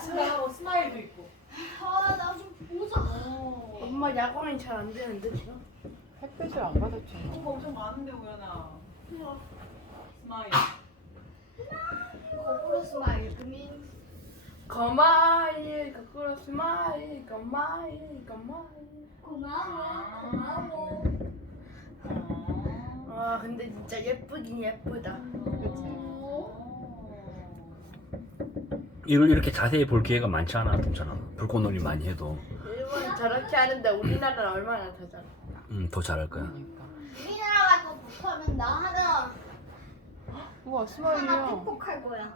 진짜 스마일도 있고. 아나 좀 보자. 엄마 야광이 잘 안 되는데 지금? 햇빛을 안 받았잖아. 뭐가 엄청 많은데 우연아. 스마일. 거꾸로 스마일. 그민 거마일 거꾸로 스마일 거마일 거마일 고마워. 고마워. 와 근데 진짜 예쁘긴 예쁘다 이걸 이렇게 자세히 볼 기회가 많지 않아, 동찬아. 불꽃놀이 많이 해도 일본 저렇게 하는데 우리나라는 얼마나 더 잘해 음, 더 잘할 거야. 그러니까. 우리나라가 더 못하면 나 하나 우와 하나 스마일이야. 팩폭할 거야.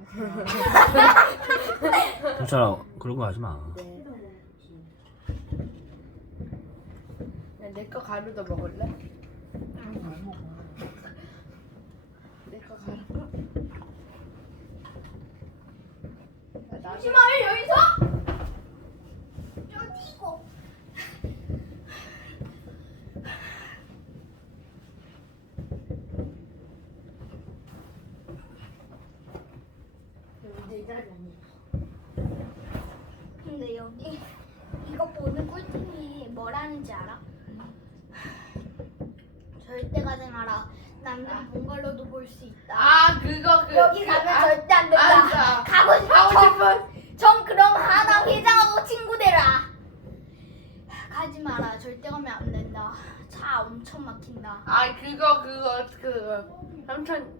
동찬아, 그런 거 하지 마. 네. 내거 가루도 먹을래? 내 거 가루 아, 나도 잠시만 여기서 여기고. 내 자리니 근데 여기 이거 보는 꿀팁이 뭐라는지 알아? 절대 가지 마라. 남는 본걸로도 볼 수 있다. 아 그거 그 여기 그, 가면 아, 절대 안 된다. 알았어. 가고 싶어. 가고 싶은 전 그럼 하나 회장하고 친구들아. 가지 마라. 절대 가면 안 된다. 차 엄청 막힌다. 아 그거 그거 그거 삼촌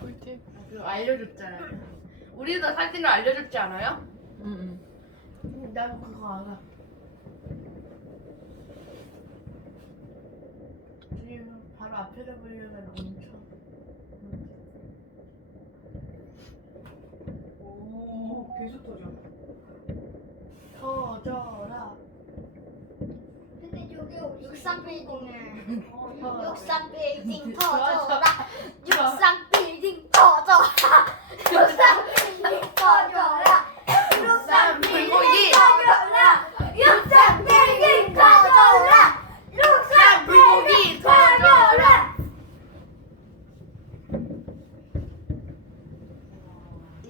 꿀팁. 그거 알려줬잖아요 우리도 사진을 알려줬지 않아요? 응 나도 그거 알아 지금 바로 앞에다 보려면 엄청 오, 계속 터져. 터져라 근데 여기 육상 빌딩을 터져라 육상 빌딩 터져라. 육상 빌딩 터져라. 육상 빌딩 터져라. 육상 빌딩 불고기. 터져라. 육상 빌딩 터져라. 육상 빌딩 터져라.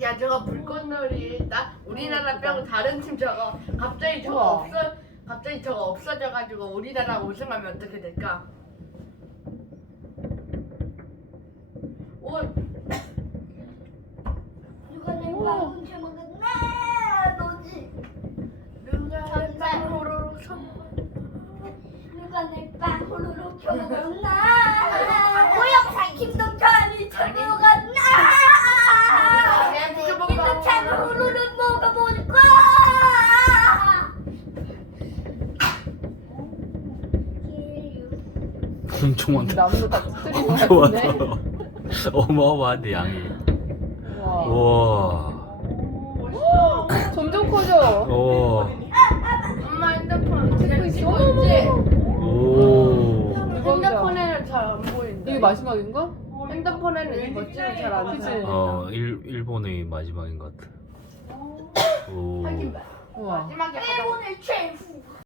야 저거 불꽃놀이 나 우리나라 빼고 다른 팀 저거 갑자기 저거 우와. 없어 갑자기 저거 없어져가지고 우리나라 우승하면 어떻게 될까? 오 누가 내 방금 제목은 너지. 누가. 땅으로 선 누가 내빵 호로록 켜먹었나 찬 호로록 먹어볼 거야 엄청 많다. 나무도 다 터뜨린 것 엄청 같은데. 많다. 어마어마한데, 양이. 와. 우와. 점점 커져. 오. 엄마 핸드폰 그냥 찍고. 있지? 오. 핸드폰에는 잘 안 보인다 이게 마지막인가? 찍으면 잘안? 돼. 어, 일, 일본의 마지막인 것 같아. 오. 하긴 마- 우와. 마지막에 일본의 최후